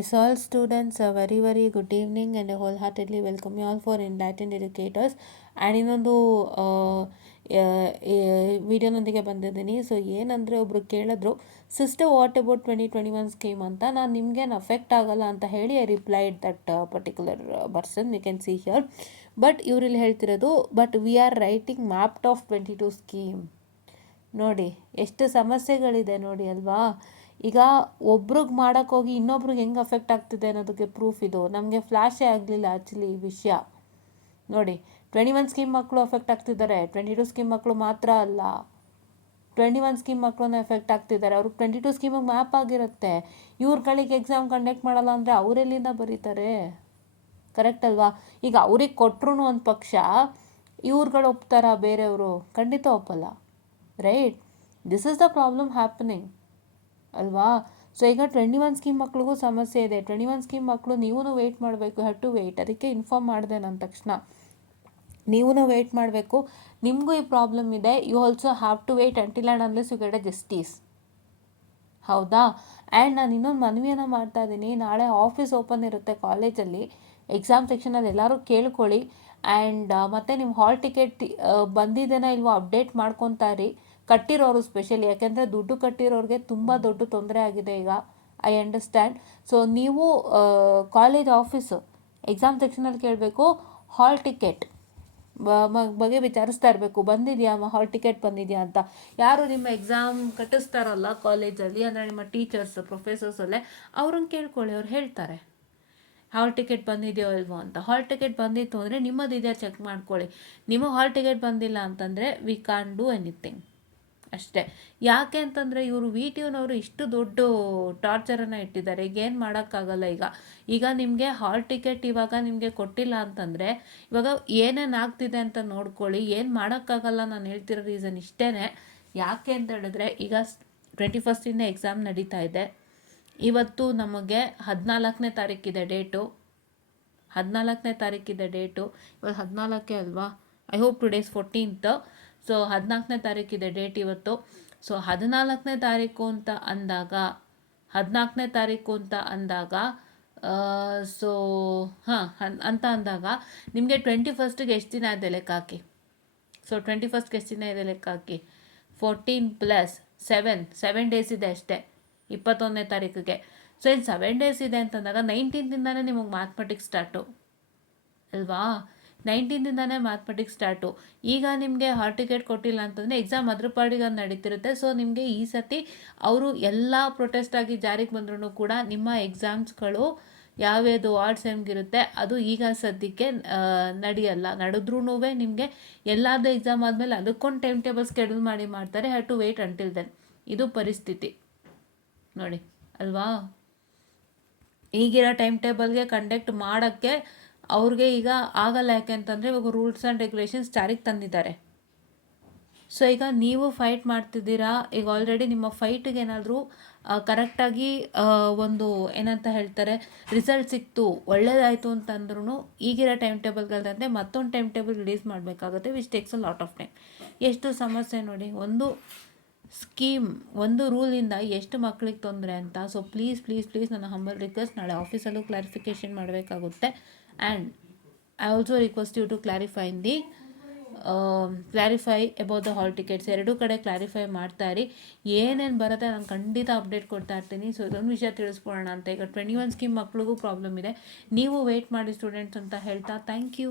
Yes, all students, a very good evening and a wholeheartedly welcome you all for Enlightened Educators. And ಇನ್ನೊಂದು ವಿಡಿಯೋನೊಂದಿಗೆ ಬಂದಿದ್ದೀನಿ. So ಏನಂದರೆ ಒಬ್ಬರು ಕೇಳಿದ್ರು, sister what about 2021 scheme ಅಂತ. ನಾನು ನಿಮಗೇನು ಅಫೆಕ್ಟ್ ಆಗಲ್ಲ ಅಂತ ಹೇಳಿ I replied that particular person, you can see here. But ಇವರಲ್ಲಿ ಹೇಳ್ತಿರೋದು, but we are writing mapped of 22 scheme. ನೋಡಿ ಎಷ್ಟು ಸಮಸ್ಯೆಗಳಿದೆ ನೋಡಿ ಅಲ್ವಾ. ಈಗ ಒಬ್ರಿಗೆ ಮಾಡೋಕ್ಕೋಗಿ ಇನ್ನೊಬ್ರಿಗೆ ಹೆಂಗೆ ಅಫೆಕ್ಟ್ ಆಗ್ತಿದೆ ಅನ್ನೋದಕ್ಕೆ ಪ್ರೂಫ್ ಇದು. ನಮಗೆ ಫ್ಲ್ಯಾಶೇ ಆಗಲಿಲ್ಲ ಆ್ಯಕ್ಚುಲಿ ಈ ವಿಷಯ. ನೋಡಿ 21 ಸ್ಕೀಮ್ ಮಕ್ಕಳು ಅಫೆಕ್ಟ್ ಆಗ್ತಿದ್ದಾರೆ, 22 ಸ್ಕೀಮ್ ಮಕ್ಕಳು ಮಾತ್ರ ಅಲ್ಲ, 21 ಸ್ಕೀಮ್ ಮಕ್ಕಳನ್ನ ಎಫೆಕ್ಟ್ ಆಗ್ತಿದ್ದಾರೆ. ಅವ್ರಿಗೆ 22 ಸ್ಕೀಮಿಗೆ ಮ್ಯಾಪ್ ಆಗಿರುತ್ತೆ. ಇವ್ರುಗಳಿಗೆ ಎಕ್ಸಾಮ್ ಕಂಡಕ್ಟ್ ಮಾಡಲ್ಲ ಅಂದರೆ ಅವರೆಲ್ಲಿಂದ ಬರೀತಾರೆ? ಕರೆಕ್ಟ್ ಅಲ್ವಾ? ಈಗ ಅವ್ರಿಗೆ ಕೊಟ್ಟರು ಒಂದು ಪಕ್ಷ, ಇವ್ರುಗಳು ಒಪ್ತಾರ ಬೇರೆಯವರು? ಖಂಡಿತ ಒಪ್ಪಲ್ಲ, right? This is the problem happening ಅಲ್ವಾ. ಸೊ ಈಗ 21 ಸ್ಕೀಮ್ ಮಕ್ಳಿಗೂ ಸಮಸ್ಯೆ ಇದೆ. 21 ಸ್ಕೀಮ್ ಮಕ್ಕಳು ನೀವೂ ವೆಯ್ಟ್ ಮಾಡಬೇಕು, ಹ್ಯಾವ್ ಟು ವೆಯ್ಟ್. ಅದಕ್ಕೆ ಇನ್ಫಾರ್ಮ್ ಮಾಡಿದೆ ನನ್ನ ತಕ್ಷಣ, ನೀವೂ ವೆಯ್ಟ್ ಮಾಡಬೇಕು, ನಿಮಗೂ ಈ ಪ್ರಾಬ್ಲಮ್ ಇದೆ. You also have to wait until and unless you get a justice. ಹೌದಾ? ಆ್ಯಂಡ್ ನಾನು ಇನ್ನೊಂದು ಮನವಿಯನ್ನು ಮಾಡ್ತಾ ಇದ್ದೀನಿ. ನಾಳೆ ಆಫೀಸ್ ಓಪನ್ ಇರುತ್ತೆ ಕಾಲೇಜಲ್ಲಿ, ಎಕ್ಸಾಮ್ ಸೆಕ್ಷನಲ್ಲಿ ಎಲ್ಲರೂ ಕೇಳ್ಕೊಳ್ಳಿ. ಆ್ಯಂಡ್ ಮತ್ತು ನಿಮ್ಮ ಹಾಲ್ ಟಿಕೆಟ್ ಬಂದಿದ್ದೇನೋ ಇಲ್ವೋ ಅಪ್ಡೇಟ್ ಮಾಡ್ಕೊತಾರಿ, ಕಟ್ಟಿರೋರು ಸ್ಪೆಷಲಿ. ಯಾಕೆಂದರೆ ದುಡ್ಡು ಕಟ್ಟಿರೋರಿಗೆ ತುಂಬ ದೊಡ್ಡ ತೊಂದರೆ ಆಗಿದೆ ಈಗ, ಐ ಅಂಡರ್ಸ್ಟ್ಯಾಂಡ್. ಸೊ ನೀವು ಕಾಲೇಜ್ ಆಫೀಸು ಎಕ್ಸಾಮ್ ಸೆಕ್ಷನಲ್ಲಿ ಕೇಳಬೇಕು, ಹಾಲ್ ಟಿಕೆಟ್ ಬಗ್ಗೆ ವಿಚಾರಿಸ್ತಾ ಇರಬೇಕು, ಬಂದಿದೆಯಾ ಹಾಲ್ ಟಿಕೆಟ್ ಬಂದಿದೆಯಾ ಅಂತ. ಯಾರು ನಿಮ್ಮ ಎಕ್ಸಾಮ್ ಕಟ್ಟಿಸ್ತಾರಲ್ಲ ಕಾಲೇಜಲ್ಲಿ, ಅಂದರೆ ನಿಮ್ಮ ಟೀಚರ್ಸ್ ಪ್ರೊಫೆಸರ್ಸಲ್ಲೇ, ಅವ್ರನ್ನ ಕೇಳ್ಕೊಳ್ಳಿ, ಅವ್ರು ಹೇಳ್ತಾರೆ ಹಾಲ್ ಟಿಕೆಟ್ ಬಂದಿದೆಯೋ ಇಲ್ವೋ ಅಂತ. ಹಾಲ್ ಟಿಕೆಟ್ ಬಂದಿತ್ತು ಅಂದರೆ ನಿಮ್ಮದಿದೆಯಾ ಚೆಕ್ ಮಾಡ್ಕೊಳ್ಳಿ. ನಿಮಗೆ ಹಾಲ್ ಟಿಕೆಟ್ ಬಂದಿಲ್ಲ ಅಂತಂದರೆ ವಿ ಕಾನ್ ಡೂ ಎನಿಥಿಂಗ್ ಅಷ್ಟೇ. ಯಾಕೆ ಅಂತಂದರೆ ಇವರು ವಿ ಟಿ ಯುನವರು ಇಷ್ಟು ದೊಡ್ಡ ಟಾರ್ಚರನ್ನು ಇಟ್ಟಿದ್ದಾರೆ. ಈಗ ಏನು ಮಾಡೋಕ್ಕಾಗಲ್ಲ. ಈಗ ನಿಮಗೆ ಹಾಲ್ ಟಿಕೆಟ್ ಇವಾಗ ನಿಮಗೆ ಕೊಟ್ಟಿಲ್ಲ ಅಂತಂದರೆ ಇವಾಗ ಏನೇನು ಆಗ್ತಿದೆ ಅಂತ ನೋಡ್ಕೊಳ್ಳಿ. ಏನು ಮಾಡೋಕ್ಕಾಗಲ್ಲ. ನಾನು ಹೇಳ್ತಿರೋ ರೀಸನ್ ಇಷ್ಟೇ. ಯಾಕೆ ಅಂತ ಹೇಳಿದ್ರೆ, ಈಗ 21 ಎಕ್ಸಾಮ್ ನಡೀತಾ ಇದೆ. ಇವತ್ತು ನಮಗೆ 14ನೇ ತಾರೀಕಿದೆ ಡೇಟು, 14ನೇ ತಾರೀಕಿದೆ ಡೇಟು. ಇವತ್ತು 14 ಅಲ್ವಾ? I hope today's 14th. So 14ನೇ ತಾರೀಕಿದೆ ಡೇಟ್ ಇವತ್ತು. ಸೊ 14ನೇ ತಾರೀಕು ಅಂತ ಅಂದಾಗ, 14ನೇ ತಾರೀಕು ಅಂತ ಅಂದಾಗ ಸೊ ಅಂತ ಅಂದಾಗ ನಿಮಗೆ 21ಗೆ ಎಷ್ಟು ದಿನ ಇದೆ ಲೆಕ್ಕ ಹಾಕಿ. ಸೊ 21ಗೆ ಎಷ್ಟು ದಿನ ಇದೆ ಲೆಕ್ಕ ಹಾಕಿ. 14 + 7 ಡೇಸ್ ಇದೆ ಅಷ್ಟೇ 21ನೇ ತಾರೀಕಿಗೆ. ಸೊ ಇನ್ನು 7 ಡೇಸ್ ಇದೆ ಅಂತಂದಾಗ 19ದಿಂದನೇ ನಿಮಗೆ ಮ್ಯಾಥಮೆಟಿಕ್ಸ್ ಸ್ಟಾರ್ಟು ಅಲ್ವಾ? 19ದಿಂದನೇ ಮ್ಯಾಥಮೆಟಿಕ್ಸ್ ಸ್ಟಾರ್ಟು. ಈಗ ನಿಮಗೆ ಹಾಲ್ ಟಿಕೆಟ್ ಕೊಟ್ಟಿಲ್ಲ ಅಂತಂದರೆ ಎಕ್ಸಾಮ್ ಅದ್ರ ಪಾಡಿಗೆ ಅದು ನಡೀತಿರುತ್ತೆ. ಸೊ ನಿಮಗೆ ಈ ಸತಿ ಅವರು ಎಲ್ಲ ಪ್ರೊಟೆಸ್ಟ್ ಆಗಿ ಜಾರಿಗೆ ಬಂದ್ರೂ ಕೂಡ ನಿಮ್ಮ ಎಕ್ಸಾಮ್ಸ್ಗಳು ಯಾವ್ಯಾವುದು ವಾರ್ಡ್ ಸೆಮ್ಗಿರುತ್ತೆ ಅದು ಈಗ ಸದ್ಯಕ್ಕೆ ನಡೆಯಲ್ಲ. ನಡೆದ್ರೂ ನಿಮಗೆ ಎಲ್ಲಾದರೂ ಎಕ್ಸಾಮ್ ಆದಮೇಲೆ ಅದಕ್ಕೊಂದು ಟೈಮ್ ಟೇಬಲ್ ಸ್ಕೆಡ್ಯೂಲ್ ಮಾಡ್ತಾರೆ. Have to wait until then. ಇದು ಪರಿಸ್ಥಿತಿ ನೋಡಿ ಅಲ್ವಾ. ಈಗಿರೋ ಟೈಮ್ ಟೇಬಲ್ಗೆ ಕಂಡಕ್ಟ್ ಮಾಡೋಕ್ಕೆ ಅವ್ರಿಗೆ ಈಗ ಆಗಲ್ಲ. ಯಾಕೆ ಅಂತಂದರೆ ಇವಾಗ ರೂಲ್ಸ್ ಆ್ಯಂಡ್ ರೆಗ್ಯುಲೇಷನ್ಸ್ ಜಾರಿಗೆ ತಂದಿದ್ದಾರೆ. ಸೊ ಈಗ ನೀವು ಫೈಟ್ ಮಾಡ್ತಿದ್ದೀರಾ. ಈಗ ಆಲ್ರೆಡಿ ನಿಮ್ಮ ಫೈಟಿಗೆ ಏನಾದರೂ ಕರೆಕ್ಟಾಗಿ ಒಂದು ಏನಂತ ಹೇಳ್ತಾರೆ ರಿಸಲ್ಟ್ ಸಿಕ್ತು, ಒಳ್ಳೇದಾಯಿತು ಅಂತಂದ್ರೂ ಈಗಿರೋ ಟೈಮ್ ಟೇಬಲ್ಗಳಂತೆ ಮತ್ತೊಂದು ಟೈಮ್ ಟೇಬಲ್ ರಿಲೀಸ್ ಮಾಡಬೇಕಾಗುತ್ತೆ, which takes a lot of time. ಎಷ್ಟು ಸಮಸ್ಯೆ ನೋಡಿ, ಒಂದು ಸ್ಕೀಮ್, ಒಂದು ರೂಲಿಂದ ಎಷ್ಟು ಮಕ್ಕಳಿಗೆ ತೊಂದರೆ ಅಂತ. ಸೊ ಪ್ಲೀಸ್ ನನ್ನ ಹಂಬಲ್ ರಿಕ್ವೆಸ್ಟ್, ನಾಳೆ ಆಫೀಸಲ್ಲೂ ಕ್ಲಾರಿಫಿಕೇಷನ್ ಮಾಡಬೇಕಾಗುತ್ತೆ. And I also request you to clarify about the hall tickets. ಎರಡೂ ಕಡೆ ಕ್ಲಾರಿಫೈ ಮಾಡ್ತಾಯಿರಿ. ಏನೇನು ಬರುತ್ತೆ ನಾನು ಖಂಡಿತ ಅಪ್ಡೇಟ್ ಕೊಡ್ತಾ ಇರ್ತೀನಿ. ಸೊ ಇದೊಂದು ವಿಷಯ ತಿಳಿಸ್ಕೊಳ್ಳೋಣ ಅಂತ. ಈಗ 21 ಸ್ಕೀಮ್ ಮಕ್ಳಿಗೂ ಪ್ರಾಬ್ಲಮ್ ಇದೆ. ನೀವು ವೆಯ್ಟ್ ಮಾಡಿ ಸ್ಟೂಡೆಂಟ್ಸ್ ಅಂತ ಹೇಳ್ತಾ ಥ್ಯಾಂಕ್ ಯು.